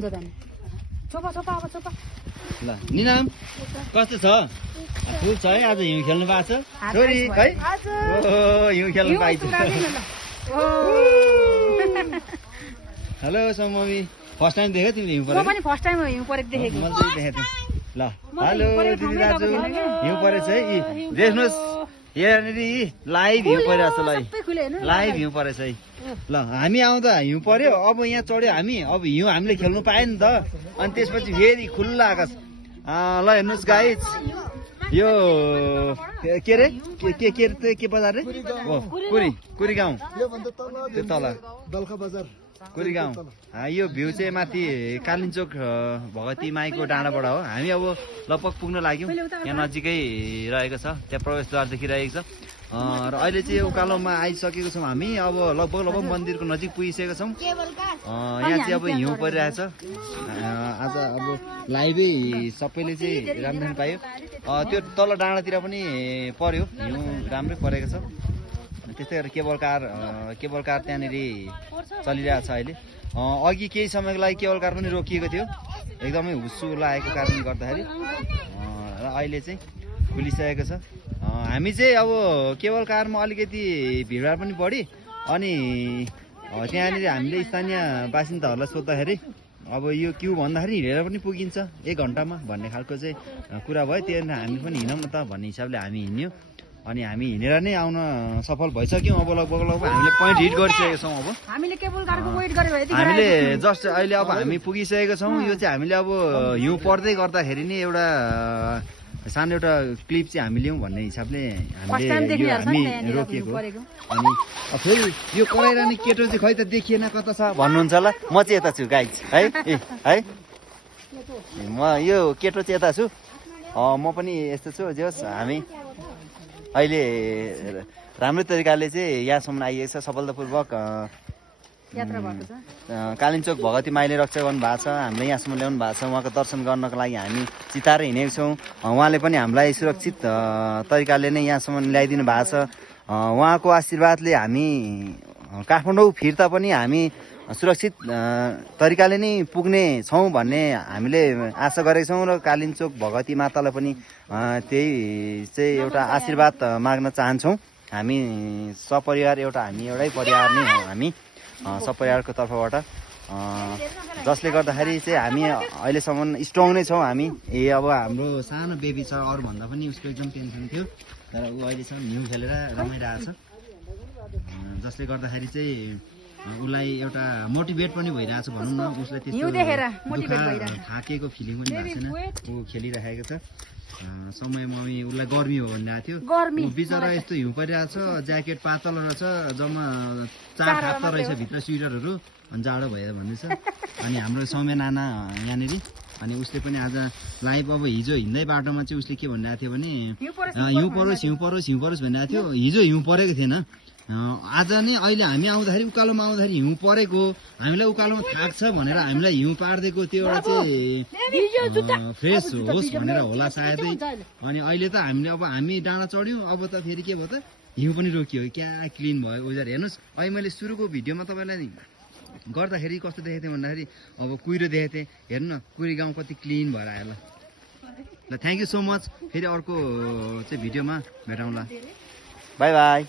हुन्छ त नि छोपा छोपा अब छोपा ल निनाम कस्तो छ फुल छ है आज हिउँ खेल्नु पाएको छ छोरी है ओहो हिउँ खेल्नु पाइन्छ हेलो मम्मी फर्स्ट टाइम देख्यौ तिमीले हिउँ परेको म पनि फर्स्ट टाइम हिउँ परेको देखेको मैले चाहिँ देखेको थिएँ ल हेलो दिदी दाजु हिउँ परेछ है देख्नुहोस् यहाँनिर लाइभ हिउँ परिरहेको छ लाइभ हिउँ परेछ है ल हामी आउँदा हिउँ पर्यो अब यहाँ चढ्यो हामी अब हिउँ हामीले खेल्नु पायो नि त अनि त्यसपछि फेरि खुल्ला आकाश ल हेर्नुहोस् गाइज यो के अरे के बजार रे हो कुरी गाउँ त्यो तल दलखा बजार कुरी गाउँ यो भ्यू चाहिँ माथि कालिचोक भगवती माईको डाँडाबाट हो हामी अब लगभग पुग्न लाग्यौँ यहाँ नजिकै रहेको छ त्यहाँ प्रवेशद्वार देखिरहेको छ र अहिले चाहिँ उकालोमा आइसकेको छौँ हामी अब लगभग मन्दिरको नजिक पुगिसकेका छौँ यहाँ चाहिँ अब हिउँ परिरहेछ आज अब लाइभै सबैले चाहिँ राम्रो पायो त्यो तल डाँडातिर पनि पर्यो हिउँ राम्रै परेको छ त्यस्तै गरेर केबल कार त्यहाँनिर चलिरहेको छ अहिले अघि केही समयको लागि केबल कार पनि रोकिएको थियो एकदमै हुस्सु लागेको कारणले गर्दाखेरि र अहिले चाहिँ खुलिसकेको छ हामी चाहिँ अब केबल कारमा अलिकति भिडभाड पनि बढी अनि त्यहाँनिर हामीले स्थानीय बासिन्दाहरूलाई सोद्धाखेरि अब यो क्यु भन्दाखेरि हिँडेर पनि पुगिन्छ 1 घन्टामा भन्ने खालको चाहिँ कुरा भयो त्यही हामी पनि हिँडौँ न त भन्ने हिसाबले हामी हिँड्यौँ अनि हामी हिँडेर नै आउन सफल भइसक्यौँ अब लगभग हामीले पोइन्ट हिट गरिसकेका छौँ अब हामीले केबल कारको वेट गर्यो भने हामीले जस्ट अहिले अब हामी पुगिसकेका छौँ यो चाहिँ हामीले अब हिउँ पर्दै गर्दाखेरि नै एउटा सानो एउटा क्लिप चाहिँ हामी लियौँ भन्ने हिसाबले हामी रोकिएको अनि फेरि यो कराइरहने केटो चाहिँ खै त देखिएन कता छ भन्नुहुन्छ होला म चाहिँ यता छु गाइज है है म यो केटो चाहिँ यता छु म पनि यस्तो छु जे होस् हामी अहिले राम्रो तरिकाले चाहिँ यहाँसम्म आइएको छ सफलतापूर्वक यात्रा भएको छ कालिचोक भगवती माईले रक्षा गर्नु भएको छ हामीले यहाँसम्म ल्याउनु भएको छ उहाँको दर्शन गर्नको लागि हामी चिताएर हिँडेको छौँ उहाँले पनि हामीलाई सुरक्षित तरिकाले नै यहाँसम्म ल्याइदिनु भएको छ उहाँको आशीर्वादले हामी काठमाडौँ फिर्ता पनि हामी सुरक्षित तरिकाले नै पुग्ने छौँ भन्ने हामीले आशा गरेका छौँ र कालिचोक भगवती मातालाई पनि त्यही चाहिँ एउटा आशीर्वाद माग्न चाहन्छौँ हामी सपरिवार हामी एउटै परिवार नै हौँ हामी सपरिवारको तर्फबाट जसले गर्दाखेरि चाहिँ हामी अहिलेसम्म स्ट्रङ नै छौँ हामी अब हाम्रो सानो बेबी छ अरूभन्दा पनि उसको एकदम टेन्सन थियो तर ऊ अहिलेसम्म हिउँ खेलेर रमाइरहेको छ जसले गर्दाखेरि चाहिँ उसलाई एउटा मोटिभेट पनि भइरहेको छ भनौँ न उसलाई त्यस्तो थाकेको फिलिङ पनि भएको छैन ऊ खेलिरहेको छ समयमा उसलाई गर्मी हो भनिरहेको थियो बिचरा यस्तो हिउँ परिरहेको छ ज्याकेट पातलो रहेछ जम्मा 4 थाप्ता रहेछ भित्र स्वेटरहरू अनि जाडो भएर भन्दैछ अनि हाम्रो समय नाना यहाँनिर अनि उसले पनि आज लाइभ अब हिजो हिँड्दै बाटोमा चाहिँ उसले के भनिरहेको थियो भने हिउँ परोस् भनिरहेको थियो हिजो हिउँ परेको थिएन आज नै अहिले हामी आउँदाखेरि उकालोमा आउँदाखेरि हिउँ परेको हामीलाई उकालोमा थाक छ भनेर हामीलाई हिउँ पारिदिएको त्यो एउटा चाहिँ फ्रेस होस् भनेर होला सायदै अनि अहिले त हामीले अब हामी डाँडा चढ्यौँ अब त फेरि के भयो त हिउँ पनि रोकियो क्या क्लिन भयो वेदर हेर्नुहोस् अहिले मैले सुरुको भिडियोमा तपाईँलाई गर्दाखेरि कस्तो देखेको थिएँ भन्दाखेरि अब कुहिरो देखेको थिएँ हेर्नु न कुरी गाउँ कति क्लिन भएर आयो ल थ्याङ्क यू सो मच फेरि अर्को चाहिँ भिडियोमा भेटौँला बाई बाई